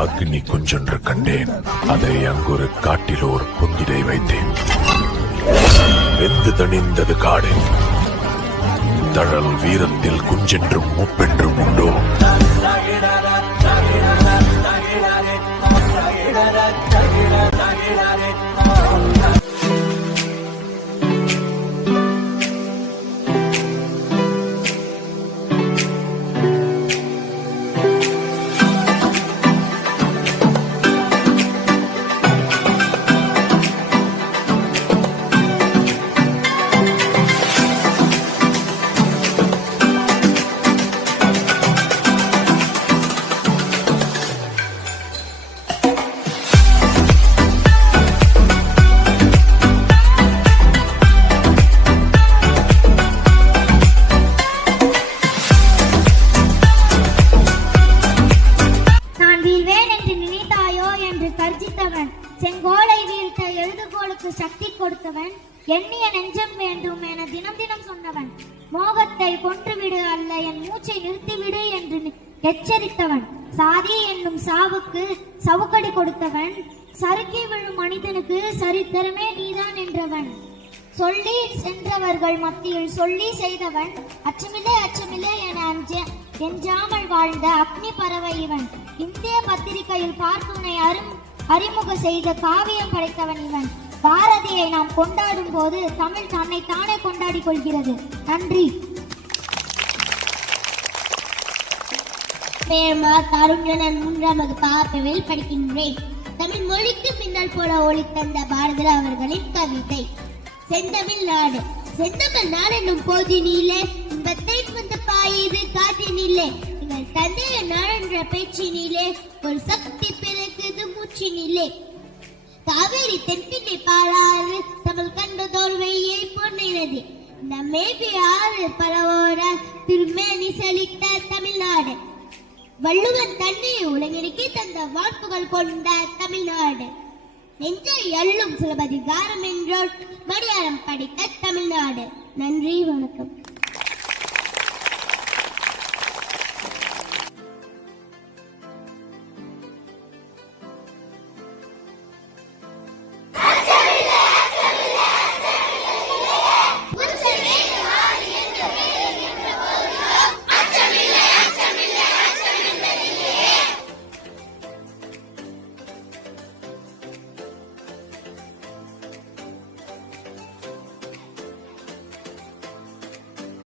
அக்னி குஞ்சொன்று கண்டேன். அதை அங்கொரு காட்டில் ஒரு பொந்திடை வைத்தேன். வெந்து தணிந்தது காடு. தழல் வீரத்தில் குஞ்சென்றும் மூப்பென்றும் உண்டோ? செங்கோலை வீழ்த்த எழுதுகோளுக்கு சக்தி கொடுத்தவன், எண்ணிய நெஞ்சம் வேண்டும் என தினம் தினம் சொன்னவன், மோகத்தை கொன்றுவிடு அல்ல என் மூச்சை நிறுத்திவிடு என்று எச்சரித்தவன், சாதி என்னும் சாவுக்கு சவுக்கடி கொடுத்தவன், சறுக்கி விழும் மனிதனுக்கு சரித்திரமே நீதான் என்றவன், சொல்லி சென்றவர்கள் மத்தியில் சொல்லி செய்தவன், அச்சமில்லை அச்சமில்லை என எஞ்சாமல் வாழ்ந்த அக்னி பறவை இவன், இந்திய பத்திரிகையில் பார்த்துனை அறிமுக செய்த காவியம் படைத்தவன் இவன். பாரதியை நாம் கொண்டாடும் போது தமிழ் தன்னை தானே கொண்டாடி கொள்கிறது. நன்றி. தருணன் 3ஆம் வகுப்பு ஆப்பில் படிக்கின்றேன். தமிழ் மொழிக்கு பின்னால் போல ஒளி தந்த பாரதி அவர்களின் கவிதை. செந்தமிழ் நாடு. செந்தமிழ் நாடு என்னும் போதினிலே இன்பத்தை வந்த பாயுது காட்டினிலே, எங்கள் தந்தைய நாடென்ற பேச்சினிலே ஒரு சக்தி பிறக்குது மூச்சினிலே. காவேரி தென்பின்னை பாராறு தமிழ் கண்ட தோல்வையை பொன்னினது, நம்மேபி ஆறு பரவோட திருமேனி செழித்த தமிழ்நாடு. வள்ளுவன் தன்னை உலகிற்கு தந்த வாய்ப்புகள் கொண்ட தமிழ்நாடு. நெஞ்சை அள்ளும் சிலப்பதிகாரம் என்றோர் மடியாரம் படித்த தமிழ்நாடு. நன்றி, வணக்கம்.